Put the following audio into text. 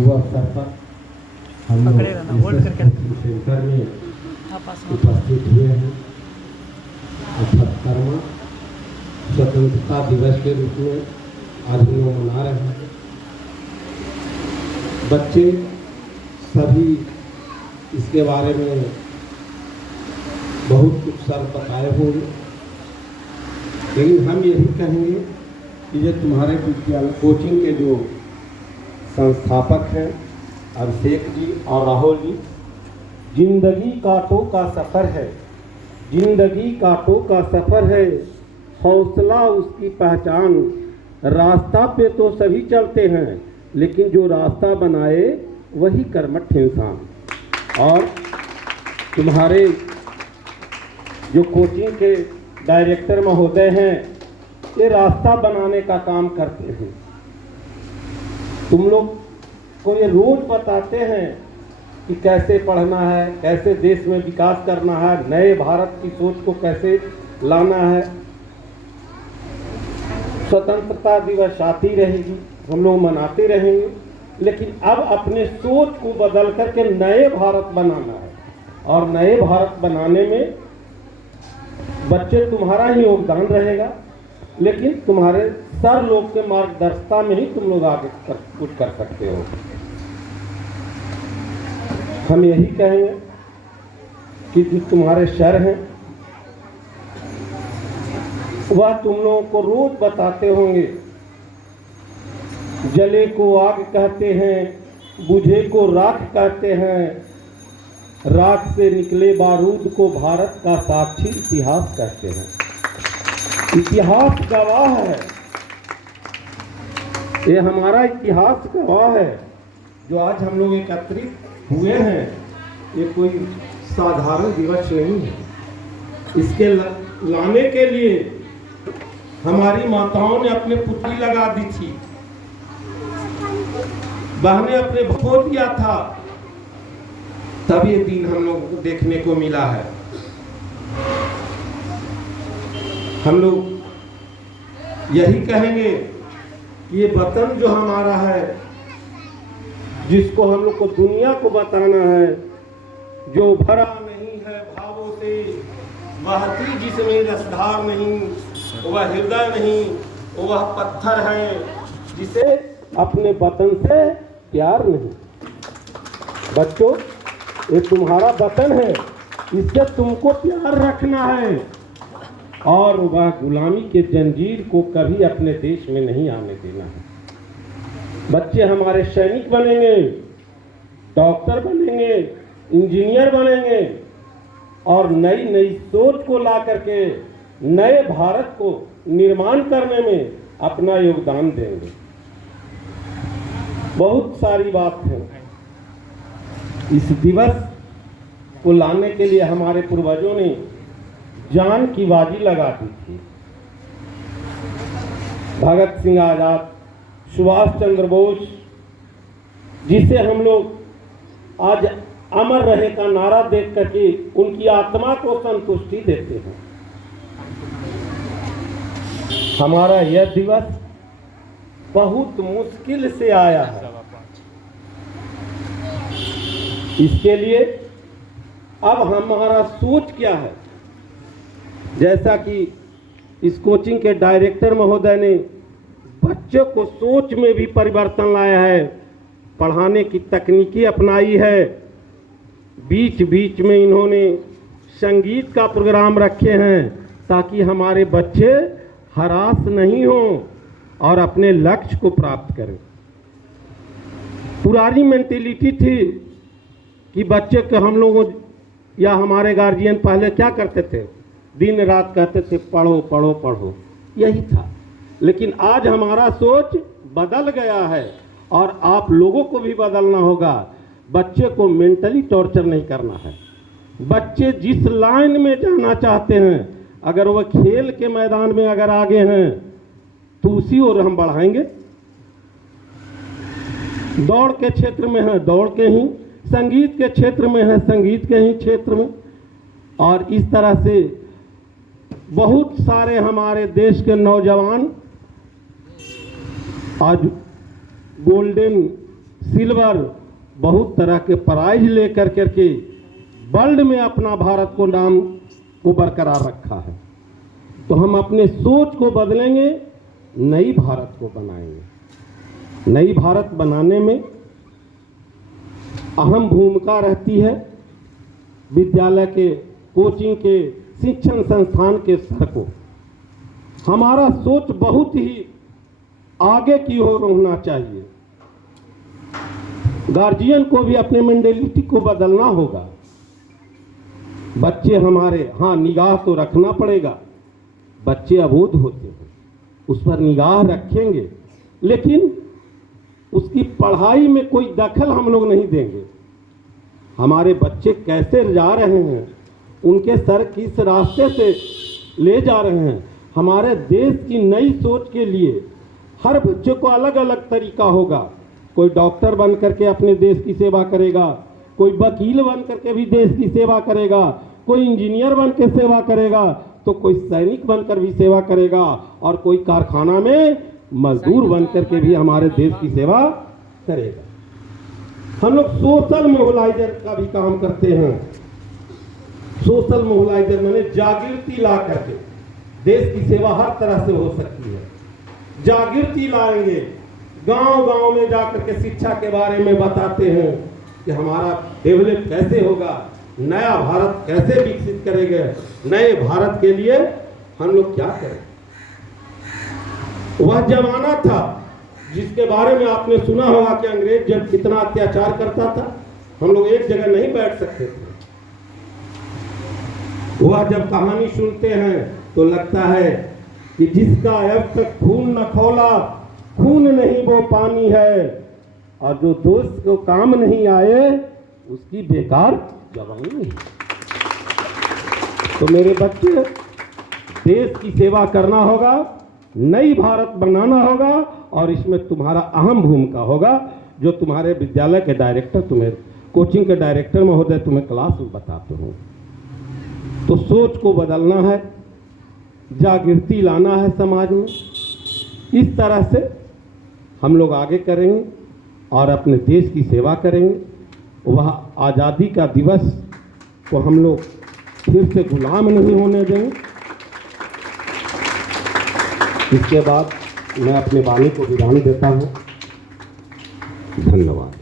शुभ अवसर पर हम लोग सेंटर में उपस्थित हुए हैं। 78वां स्वतंत्रता दिवस के रूप में आज हम लोग मना रहे हैं। बच्चे सभी इसके बारे में बहुत कुछ सर बताए होंगे, लेकिन हम यही कहेंगे कि ये तुम्हारे विद्यालय कोचिंग के जो संस्थापक हैं अभिषेक जी और राहुल जी, जिंदगी कांटों का सफ़र है, जिंदगी कांटों का सफ़र है, हौसला उसकी पहचान। रास्ता पे तो सभी चलते हैं, लेकिन जो रास्ता बनाए वही कर्मठ इंसान। और तुम्हारे जो कोचिंग के डायरेक्टर महोदय हैं, ये रास्ता बनाने का काम करते हैं। तुम लोग को ये रोज बताते हैं कि कैसे पढ़ना है, कैसे देश में विकास करना है, नए भारत की सोच को कैसे लाना है। स्वतंत्रता दिवस आती रहेगी, हम लोग मनाते रहेंगे, लेकिन अब अपने सोच को बदल करके नए भारत बनाना है। और नए भारत बनाने में बच्चे तुम्हारा ही योगदान रहेगा, लेकिन तुम्हारे सर लोग के मार्गदर्शिता में ही तुम लोग आगे कुछ कर सकते हो। हम यही कहेंगे कि जो तुम्हारे सर हैं वह तुम लोगों को रोज बताते होंगे, जले को आग कहते हैं, बुझे को राख कहते हैं, राख से निकले बारूद को भारत का साक्षी इतिहास कहते हैं। इतिहास गवाह है, ये हमारा इतिहास गवाह है। जो आज हम लोग एकत्रित हुए हैं, ये कोई साधारण दिवस नहीं है। इसके लाने के लिए हमारी माताओं ने अपने पुतली लगा दी थी, बहनें अपने खो दिया था, तब ये दिन हम लोगों को देखने को मिला है। हम लोग यही कहेंगे कि ये वतन जो हमारा है, जिसको हम लोग को दुनिया को बताना है, जो भरा नहीं है भावों से, बहती जिसमें रसधार नहीं, वह हृदय नहीं, वह पत्थर है जिसे अपने वतन से प्यार नहीं। बच्चों, ये तुम्हारा वतन है, इससे तुमको प्यार रखना है, और वह गुलामी के जंजीर को कभी अपने देश में नहीं आने देना है। बच्चे हमारे सैनिक बनेंगे, डॉक्टर बनेंगे, इंजीनियर बनेंगे, और नई नई सोच को ला करके नए भारत को निर्माण करने में अपना योगदान देंगे। बहुत सारी बात है। इस दिवस को लाने के लिए हमारे पूर्वजों ने जान की बाजी लगा दी थी। भगत सिंह आजाद, सुभाष चंद्र बोस, जिसे हम लोग आज अमर रहे का नारा देख करके उनकी आत्मा को संतुष्टि देते हैं। हमारा यह दिवस बहुत मुश्किल से आया है। इसके लिए अब हमारा सोच क्या है, जैसा कि इस कोचिंग के डायरेक्टर महोदय ने बच्चों को सोच में भी परिवर्तन लाया है, पढ़ाने की तकनीकी अपनाई है। बीच बीच में इन्होंने संगीत का प्रोग्राम रखे हैं, ताकि हमारे बच्चे हरास नहीं हों और अपने लक्ष्य को प्राप्त करें। पुरानी मेंटेलिटी थी कि बच्चे को हम लोगों या हमारे गार्जियन पहले क्या करते थे, दिन रात कहते थे पढ़ो पढ़ो पढ़ो, यही था। लेकिन आज हमारा सोच बदल गया है, और आप लोगों को भी बदलना होगा। बच्चे को मेंटली टॉर्चर नहीं करना है। बच्चे जिस लाइन में जाना चाहते हैं, अगर वह खेल के मैदान में अगर आगे हैं तो उसी ओर हम बढ़ाएंगे। दौड़ के क्षेत्र में है दौड़ के ही, संगीत के क्षेत्र में है संगीत के ही क्षेत्र में, और इस तरह से बहुत सारे हमारे देश के नौजवान आज गोल्डन सिल्वर, बहुत तरह के प्राइज लेकर करके वर्ल्ड में अपना भारत को नाम को बरकरार रखा है। तो हम अपने सोच को बदलेंगे, नई भारत को बनाएंगे। नई भारत बनाने में अहम भूमिका रहती है विद्यालय के, कोचिंग के, शिक्षण संस्थान के स्तर को। हमारा सोच बहुत ही आगे की ओर होना चाहिए। गार्जियन को भी अपने मेंटेलिटी को बदलना होगा। बच्चे हमारे, हाँ, निगाह तो रखना पड़ेगा। बच्चे अबोध होते हैं, उस पर निगाह रखेंगे, लेकिन उसकी पढ़ाई में कोई दखल हम लोग नहीं देंगे। हमारे बच्चे कैसे जा रहे हैं, उनके सर किस रास्ते से ले जा रहे हैं, हमारे देश की नई सोच के लिए हर बच्चे को अलग अलग तरीका होगा। कोई डॉक्टर बन करके अपने देश की सेवा करेगा, कोई वकील बन करके भी देश की सेवा करेगा, कोई इंजीनियर बन के सेवा करेगा, तो कोई सैनिक बनकर भी सेवा करेगा, और कोई कारखाना में मजदूर बन करके भी हमारे देश की सेवा करेगा। हम लोग सोशल मोबिलाइजर का भी काम करते हैं। सोशल मोबिलाइजर मैंने जागृति ला करके देश की सेवा हर तरह से हो सकती है। जागृति लाएंगे, गांव गांव में जाकर के शिक्षा के बारे में बताते हैं कि हमारा डेवलप कैसे होगा, नया भारत कैसे विकसित करेंगे, नए भारत के लिए हम लोग क्या करें। वह जमाना था जिसके बारे में आपने सुना होगा कि अंग्रेज जब कितना अत्याचार करता था, हम लोग एक जगह नहीं बैठ सकते थे। वह जब कहानी सुनते हैं तो लगता है कि जिसका अब तक खून न खौला, खून नहीं वो पानी है, और जो दोस्त को काम नहीं आए उसकी बेकार जवानी है। तो मेरे बच्चे, देश की सेवा करना होगा, नई भारत बनाना होगा, और इसमें तुम्हारा अहम भूमिका होगा। जो तुम्हारे विद्यालय के डायरेक्टर, तुम्हें कोचिंग के डायरेक्टर महोदय तुम्हें क्लास में बताते हो। तो सोच को बदलना है, जागृति लाना है समाज में। इस तरह से हम लोग आगे करेंगे और अपने देश की सेवा करेंगे। वह आज़ादी का दिवस को हम लोग फिर से गुलाम नहीं होने देंगे। इसके बाद मैं अपने वाणी को विराम देता हूँ। धन्यवाद।